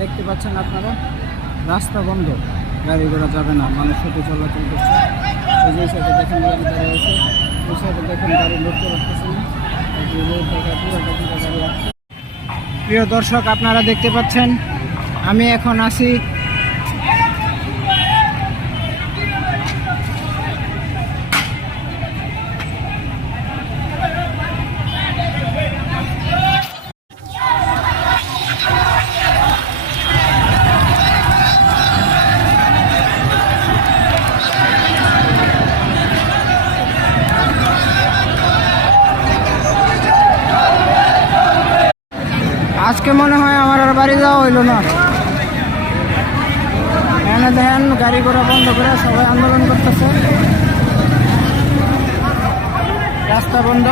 দেখতে পাচ্ছেন আপনারা, রাস্তা বন্ধ, গাড়ি ঘোড়া যাবে না, মানুষ হেঁটে চলাচল করছে। এই যে সাইডে দেখেন গাড়ি দাঁড়িয়ে আছে, ওই সাইডে দেখেন গাড়ি লক্ষ্য রাখতেছে না, গাড়ি আসছে। প্রিয় দর্শক, আপনারা দেখতে পাচ্ছেন আমি এখন আছি আজকে মনে হয় আমার আর বাড়ি যাওয়া হইল না। এখানে দেখেন গাড়ি ঘোড়া বন্ধ করে সবাই আন্দোলন করতেছে, রাস্তা বন্ধ।